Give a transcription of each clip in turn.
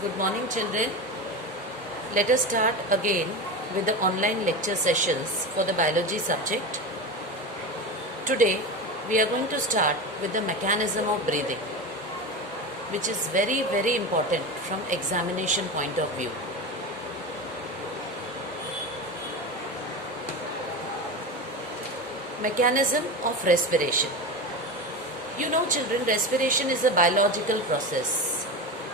Good morning, children. Let us start again with the online lecture sessions for the biology subject. Today, we are going to start with the mechanism of breathing, which is very, very important from examination point of view. Mechanism of respiration. You know, children, respiration is a biological process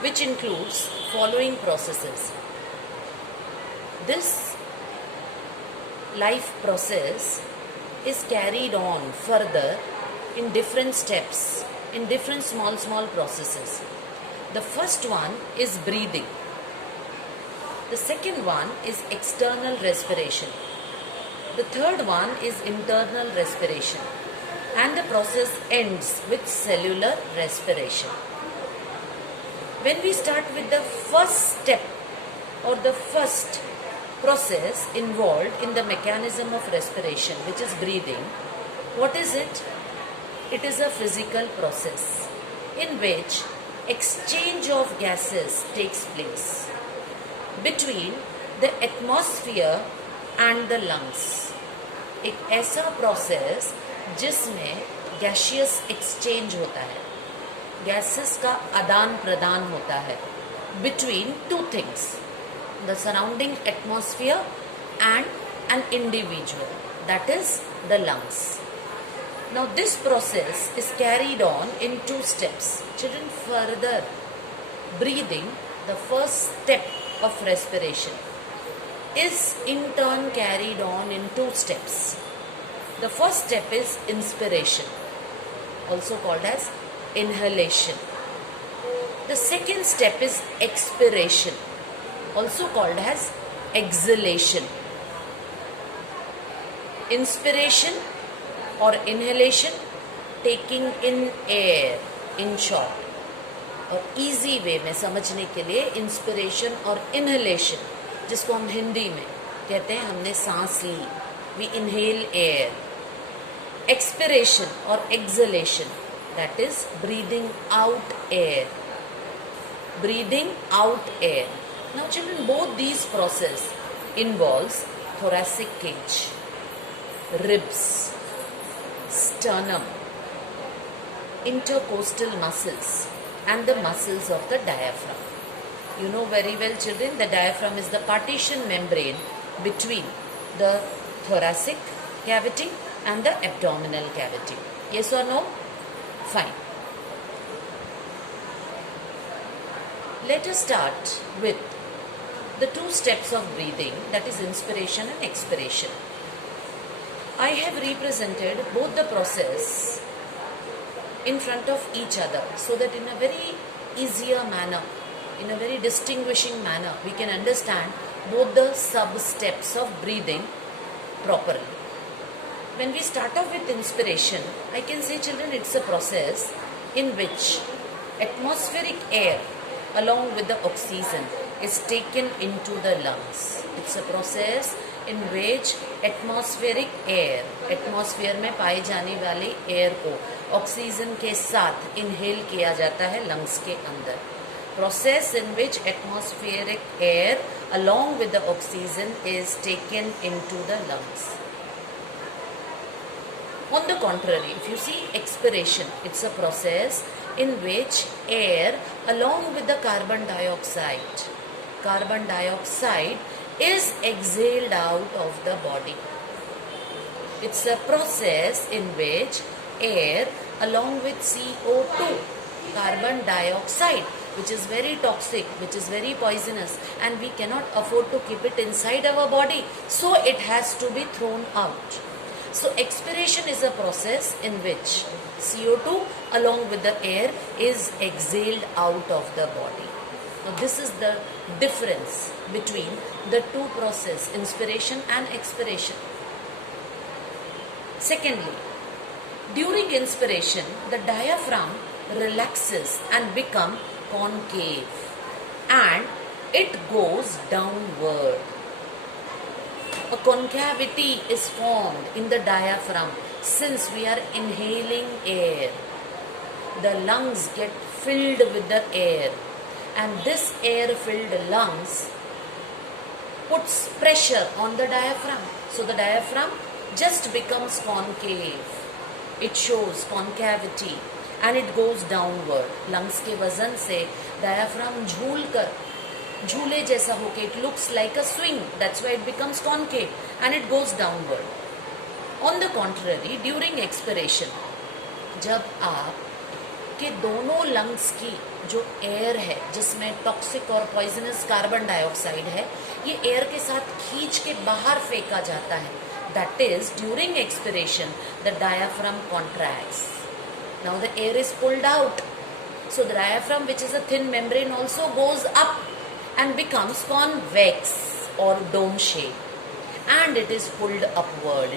which includes following processes. This life process is carried on further in different steps, in different small processes. The first one is breathing. The second one is external respiration. The third one is internal respiration. And the process ends with cellular respiration. When we start with the first step or the first process involved in the mechanism of respiration, which is breathing, what is it? It is a physical process in which exchange of gases takes place between the atmosphere and the lungs. एक ऐसा process जिसमें gaseous exchange होता है, gases का आदान प्रदान होता है between two things, the surrounding atmosphere and an individual, that is the lungs. Now this process is carried on in two steps. Children, further breathing, the first step of respiration, is in turn carried on in two steps. The first step is inspiration, also called as inhalation. The second step is expiration, also called as exhalation. Inspiration or inhalation, taking in air, in short. और easy way में समझने के लिए inspiration और inhalation, जिसको हम हिंदी में कहते हैं हमने सांस ली, we inhale air. Expiration or exhalation, that is breathing out air. Breathing out air. Now children, both these process involves thoracic cage, ribs, sternum, intercostal muscles and the muscles of the diaphragm. You know very well, children, the diaphragm is the partition membrane between the thoracic cavity and the abdominal cavity. Yes or no? Fine. Let us start with the two steps of breathing, that is inspiration and expiration. I have represented both the process in front of each other so that in a very easier manner, in a very distinguishing manner, we can understand both the sub-steps of breathing properly. When we start off with inspiration, I can say, children, it's a process in which atmospheric air along with the oxygen is taken into the lungs. It's a process in which atmospheric air, atmosphere में पाई जाने वाली air को oxygen के साथ inhale किया जाता है lungs के अंदर. Process in which atmospheric air along with the oxygen is taken into the lungs. On the contrary, if you see expiration, it's a process in which air along with the carbon dioxide is exhaled out of the body. It's a process in which air along with CO2, carbon dioxide, which is very toxic, which is very poisonous, and we cannot afford to keep it inside our body, so it has to be thrown out. So expiration is a process in which CO2 along with the air is exhaled out of the body. Now this is the difference between the two processes, inspiration and expiration. Secondly, during inspiration, the diaphragm relaxes and becomes concave and it goes downward. A concavity is formed in the diaphragm since we are inhaling air. The lungs get filled with the air and this air-filled lungs puts pressure on the diaphragm. So the diaphragm just becomes concave. It shows concavity and it goes downward. Lungs के वजन से diaphragm झूले जैसा होके, it looks like a swing. That's why it becomes concave and it goes downward. On the contrary, during expiration, जब आप के दोनों लंग्स की जो एयर है जिसमें टॉक्सिक और पॉइजनस कार्बन डाइऑक्साइड है, ये एयर के साथ खींच के बाहर फेंका जाता है. That is during expiration the diaphragm contracts. Now the air is pulled out, so the diaphragm which is a thin membrane also goes up and becomes convex or dome shape, and it is pulled upward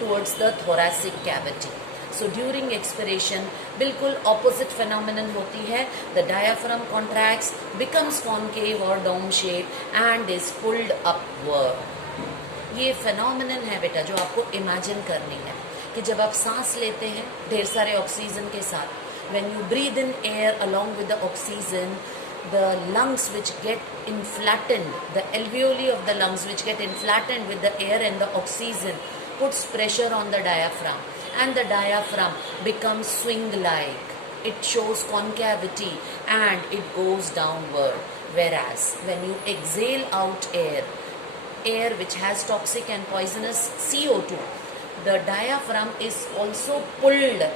towards the thoracic cavity. So during expiration बिल्कुल opposite phenomenon होती है. The diaphragm contracts, becomes concave or dome shape and is pulled upward. ये phenomenon है बेटा जो आपको imagine करनी है कि जब आप सांस लेते हैं ढेर सारे ऑक्सीजन के साथ, when you breathe in air along with the oxygen, the lungs which get inflattened, the alveoli of the lungs which get inflattened with the air and the oxygen puts pressure on the diaphragm, and the diaphragm becomes swing-like. It shows concavity and it goes downward. Whereas when you exhale out air which has toxic and poisonous CO2, the diaphragm is also pulled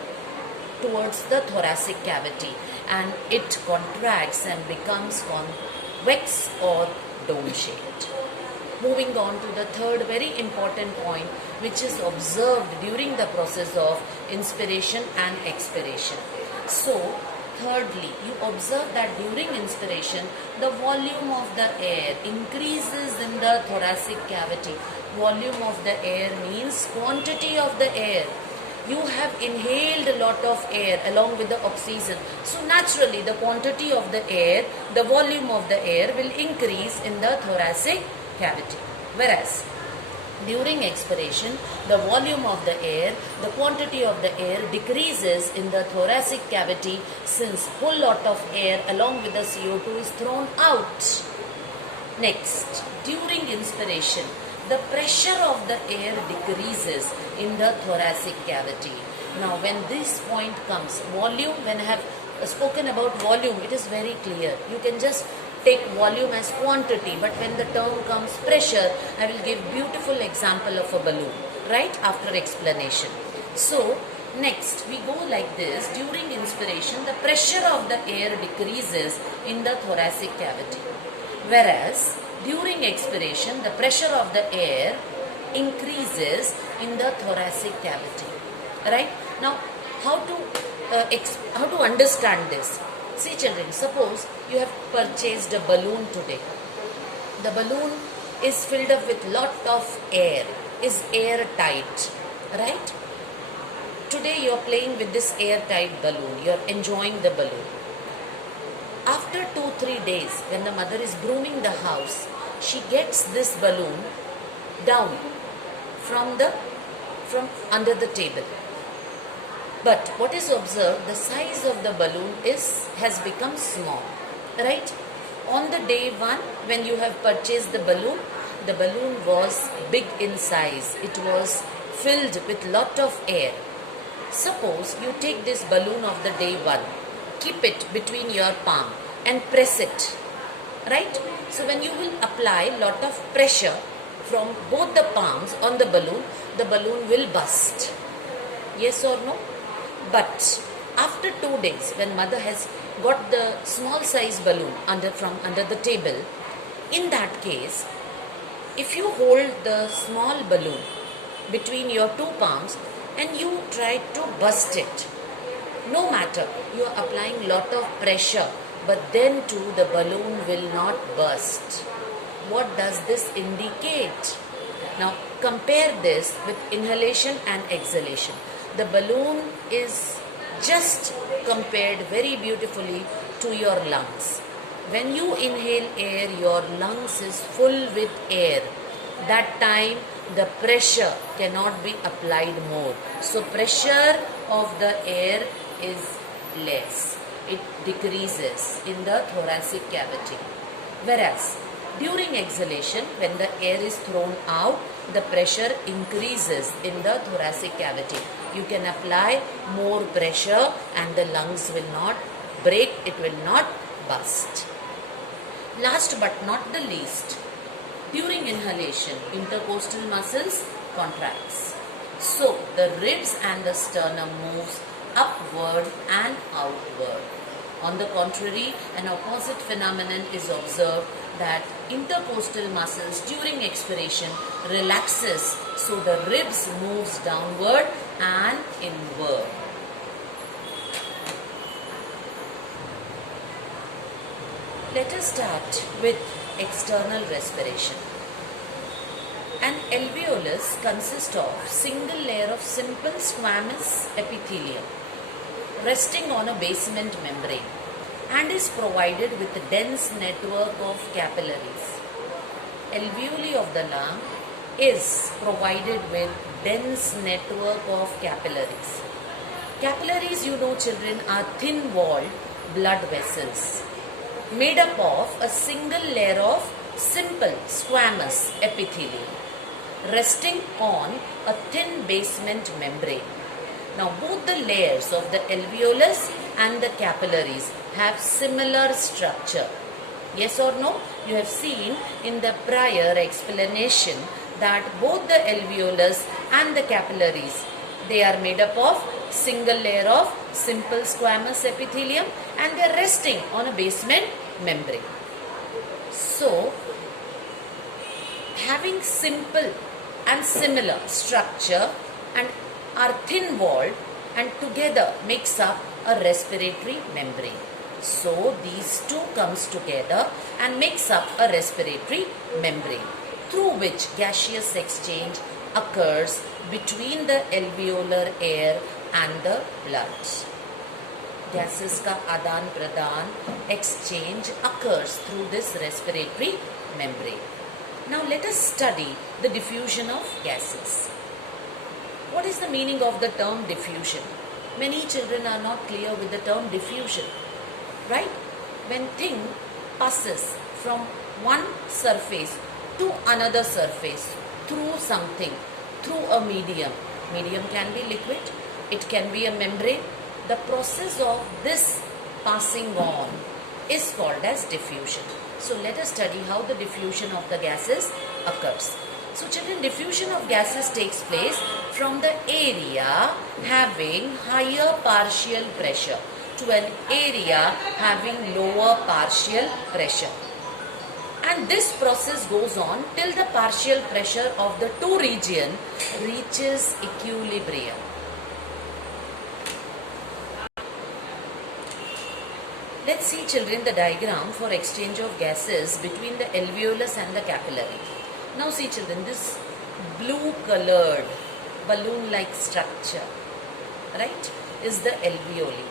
towards the thoracic cavity and it contracts and becomes convex or dome shaped. Moving on to the third very important point which is observed during the process of inspiration and expiration. So thirdly, you observe that during inspiration the volume of the air increases in the thoracic cavity. Volume of the air means quantity of the air. You have inhaled a lot of air along with the oxygen. So naturally the quantity of the air, the volume of the air will increase in the thoracic cavity. Whereas during expiration, the volume of the air, the quantity of the air decreases in the thoracic cavity since whole lot of air along with the CO2 is thrown out. Next, during inspiration, the pressure of the air decreases in the thoracic cavity. Now when this point comes, volume, when I have spoken about volume, it is very clear. You can just take volume as quantity, but when the term comes pressure, I will give beautiful example of a balloon, right, after explanation. So next we go like this. During inspiration, the pressure of the air decreases in the thoracic cavity. Whereas during expiration, the pressure of the air increases in the thoracic cavity. Right? Now, how to understand this? See children, suppose you have purchased a balloon today. The balloon is filled up with lot of air, is airtight. Right? Today you are playing with this airtight balloon. You are enjoying the balloon. After 2-3 days, when the mother is brooming the house, she gets this balloon down from under the table. But what is observed, the size of the balloon has become small, right? On the day one, when you have purchased the balloon was big in size. It was filled with lot of air. Suppose you take this balloon of the day one, keep it between your palm and press it, right? So when you will apply lot of pressure from both the palms on the balloon will burst. Yes or no? But after 2 days, when mother has got the small size balloon from under the table, in that case, if you hold the small balloon between your two palms and you try to burst it, no matter you are applying lot of pressure, but then too the balloon will not burst. What does this indicate? Now compare this with inhalation and exhalation. The balloon is just compared very beautifully to your lungs. When you inhale air, your lungs is full with air. That time the pressure cannot be applied more. So pressure of the air is less. it decreases in the thoracic cavity. Whereas during exhalation, when the air is thrown out, the pressure increases in the thoracic cavity. You can apply more pressure and the lungs will not break, it will not burst. Last but not the least, during inhalation, intercostal muscles contracts. So the ribs and the sternum moves upward and outward. On the contrary, an opposite phenomenon is observed that intercostal muscles during expiration relaxes, so the ribs moves downward and inward. Let us start with external respiration. An alveolus consists of single layer of simple squamous epithelium resting on a basement membrane and is provided with a dense network of capillaries. Alveoli of the lung is provided with dense network of capillaries. Capillaries, you know children, are thin-walled blood vessels made up of a single layer of simple squamous epithelium resting on a thin basement membrane. Now both the layers of the alveolus and the capillaries have similar structure. Yes or no? You have seen in the prior explanation that both the alveolus and the capillaries, they are made up of single layer of simple squamous epithelium and they are resting on a basement membrane. So, having simple and similar structure and are thin walled and together makes up a respiratory membrane. So these two comes together and makes up a respiratory membrane through which gaseous exchange occurs between the alveolar air and the blood. Gases का आदान प्रदान exchange occurs through this respiratory membrane. Now let us study the diffusion of gases. What is the meaning of the term diffusion? Many children are not clear with the term diffusion, right? When thing passes from one surface to another surface through something, through a medium. Medium can be liquid, it can be a membrane. The process of this passing on is called as diffusion. So let us study how the diffusion of the gases occurs. So children, diffusion of gases takes place from the area having higher partial pressure to an area having lower partial pressure. And this process goes on till the partial pressure of the two regions reaches equilibrium. Let's see children the diagram for exchange of gases between the alveolus and the capillary. Now see children, this blue colored balloon like structure, right, is the alveoli.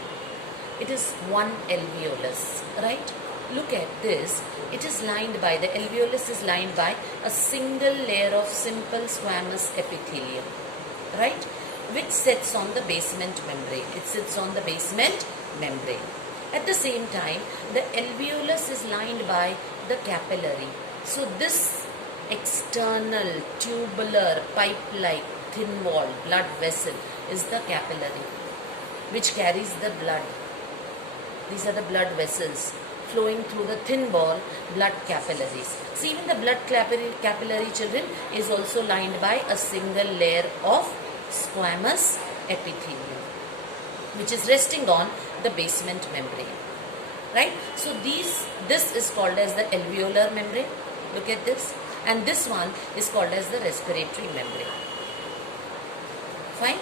It is one alveolus, right? Look at this. It is lined by, the alveolus is lined by a single layer of simple squamous epithelium, right, which sits on the basement membrane. It sits on the basement membrane. At the same time, the alveolus is lined by the capillary. So this external tubular pipe-like thin-walled blood vessel is the capillary, which carries the blood. These are the blood vessels flowing through the thin wall blood capillaries. See, even the blood capillary children is also lined by a single layer of squamous epithelium, which is resting on the basement membrane, right? So this is called as the alveolar membrane. Look at this. And this one is called as the respiratory membrane. Fine?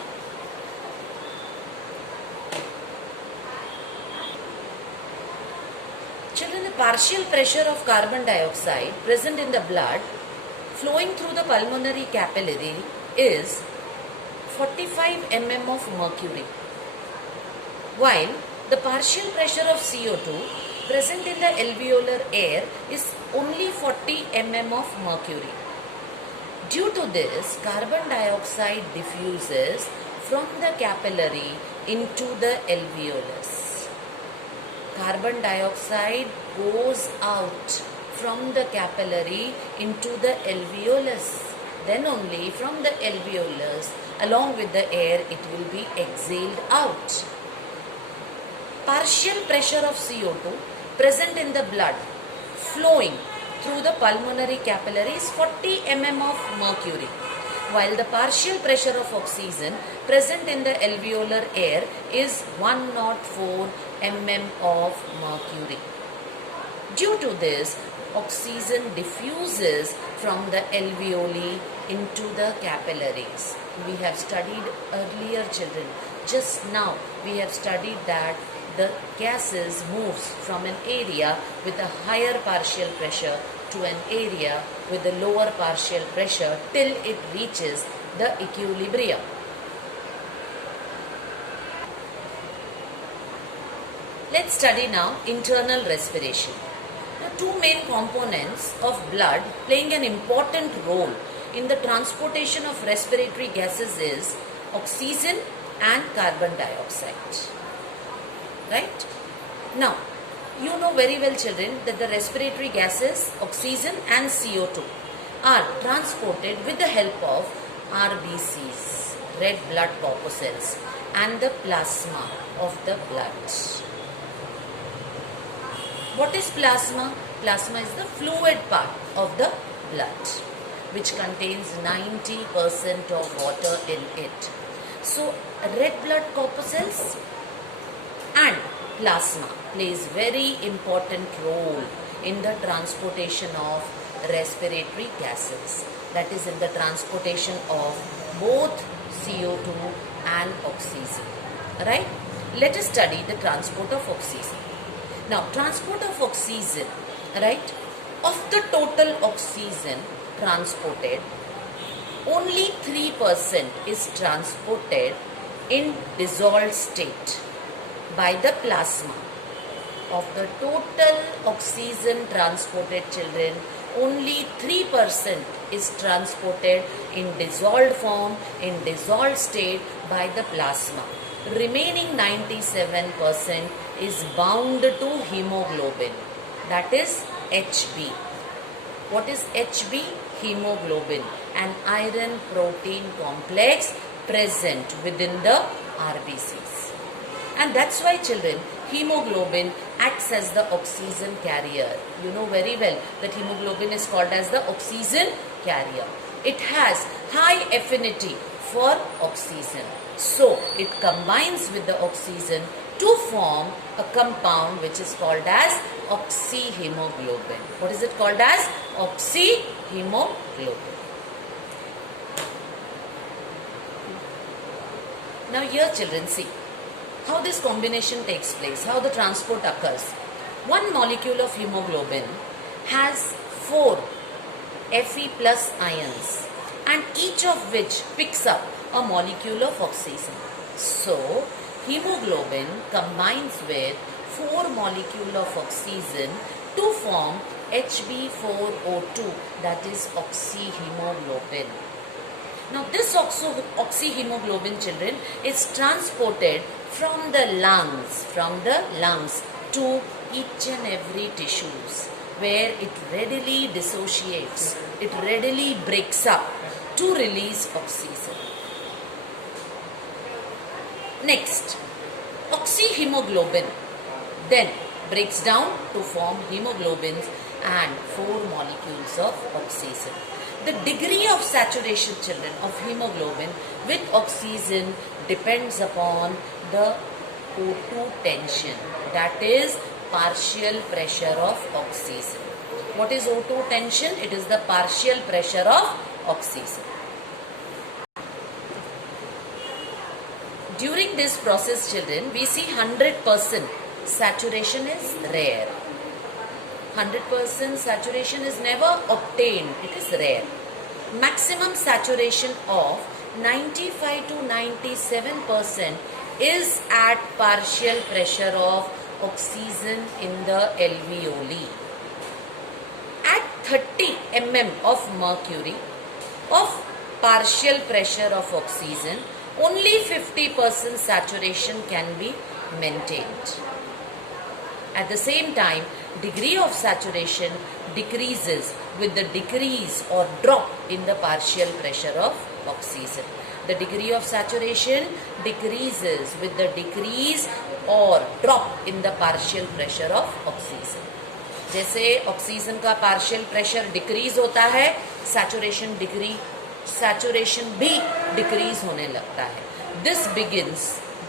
Children, the partial pressure of carbon dioxide present in the blood flowing through the pulmonary capillary is 45 mm of mercury, while the partial pressure of CO2 present in the alveolar air is only 40 mm of mercury. Due to this, carbon dioxide diffuses from the capillary into the alveolus. carbon dioxide goes out from the capillary into the alveolus. Then only from the alveolus, along with the air, it will be exhaled out. Partial pressure of CO2 present in the blood flowing through the pulmonary capillaries 40 mm of mercury, while the partial pressure of oxygen present in the alveolar air is 104 mm of mercury. Due to this, oxygen diffuses from the alveoli into the capillaries. We have studied earlier, children. Just now we have studied that the gases moves from an area with a higher partial pressure to an area with a lower partial pressure till it reaches the equilibrium. Let's study now internal respiration. Now, two main components of blood playing an important role in the transportation of respiratory gases is oxygen and carbon dioxide. Right? Now, you know very well, children, that the respiratory gases, oxygen and CO2 are transported with the help of RBCs, red blood corpuscles, and the plasma of the blood. What is plasma? Plasma is the fluid part of the blood, which contains 90% of water in it. So, red blood corpuscles and plasma plays very important role in the transportation of respiratory gases. That is, in the transportation of both CO2 and oxygen. Right? Let us study the transport of oxygen. Now, transport of oxygen, right? Of the total oxygen transported, only 3% is transported in dissolved state by the plasma. Of the total oxygen transported, children, only 3% is transported in dissolved form, in dissolved state by the plasma. Remaining 97% is bound to hemoglobin, that is HB. What is HB? Hemoglobin, an iron protein complex present within the RBCs. And that's why, children, hemoglobin acts as the oxygen carrier. You know very well that hemoglobin is called as the oxygen carrier. It has high affinity for oxygen. So, it combines with the oxygen to form a compound which is called as oxyhemoglobin. What is it called as? Oxyhemoglobin. Now here, children, see how this combination takes place, how the transport occurs. One molecule of hemoglobin has 4 Fe plus ions, and each of which picks up a molecule of oxygen. So, hemoglobin combines with 4 molecules of oxygen to form Hb4O2, that is oxyhemoglobin. Now, this oxyhemoglobin, children, is transported from the lungs to each and every tissues, where it readily dissociates, it readily breaks up to release oxygen. Next, oxyhemoglobin then breaks down to form hemoglobins and 4 molecules of oxygen. The degree of saturation, children, of hemoglobin with oxygen depends upon the O2 tension, that is partial pressure of oxygen. What is O2 tension? It is the partial pressure of oxygen. During this process, children, we see 100% saturation is rare. 100% saturation is never obtained. It is rare. Maximum saturation of 95 to 97% is at partial pressure of oxygen in the alveoli. At 30 mm of mercury of partial pressure of oxygen, only 50% saturation can be maintained. At the same time, degree of saturation decreases with the decrease or drop in the partial pressure of oxygen. The degree of saturation decreases with the decrease or drop in the partial pressure of oxygen. जैसे oxygen का partial pressure decrease होता है, saturation भी decrease होने लगता है. This begins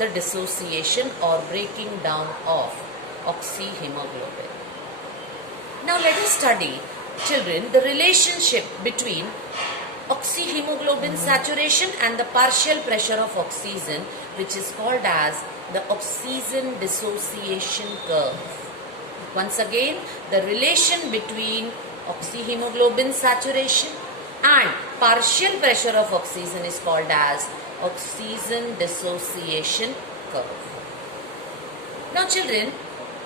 the dissociation और breaking down of oxyhemoglobin. Now let us study, children, the relationship between oxyhemoglobin saturation and the partial pressure of oxygen, which is called as the oxygen dissociation curve. Once again, the relation between oxyhemoglobin saturation and partial pressure of oxygen is called as oxygen dissociation curve. Now children,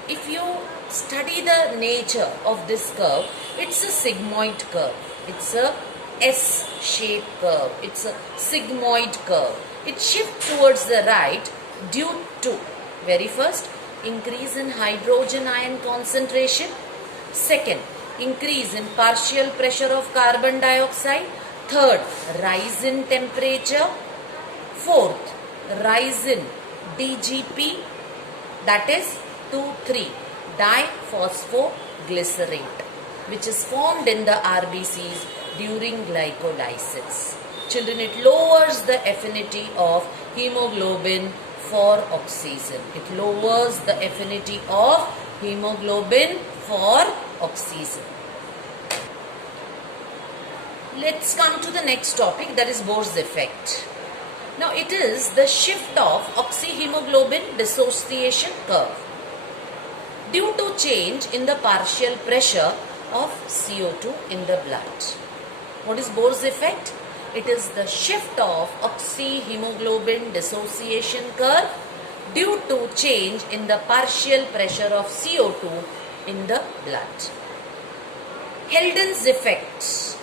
if you study the nature of this curve, it's a sigmoid curve. It's a S-shaped curve. It's a sigmoid curve. It shifts towards the right due to, very first, increase in hydrogen ion concentration. Second, increase in partial pressure of carbon dioxide. Third, rise in temperature. Fourth, rise in DGP, that is 2,3 diphosphoglycerate, which is formed in the RBCs during glycolysis. Children, it lowers the affinity of hemoglobin for oxygen. It lowers the affinity of hemoglobin for oxygen. Let's come to the next topic, that is Bohr's effect. Now it is the shift of oxyhemoglobin dissociation curve due to change in the partial pressure of CO2 in the blood. What is Bohr's effect? It is the shift of oxyhemoglobin dissociation curve due to change in the partial pressure of CO2 in the blood. Heldon's effect.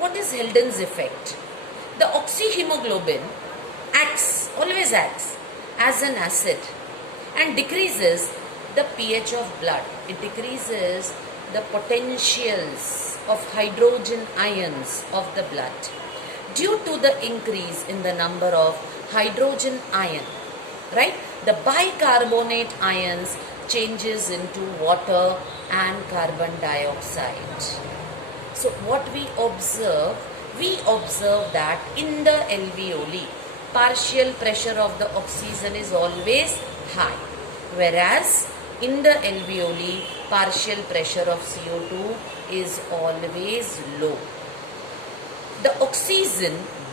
What is Heldon's effect? The oxyhemoglobin always acts as an acid and decreases the pH of blood. It decreases the potentials of hydrogen ions of the blood due to the increase in the number of hydrogen ion, right? The bicarbonate ions changes into water and carbon dioxide. So what we observe that in the alveoli, partial pressure of the oxygen is always high, whereas in the alveoli, partial pressure of CO2 is always low. The oxygen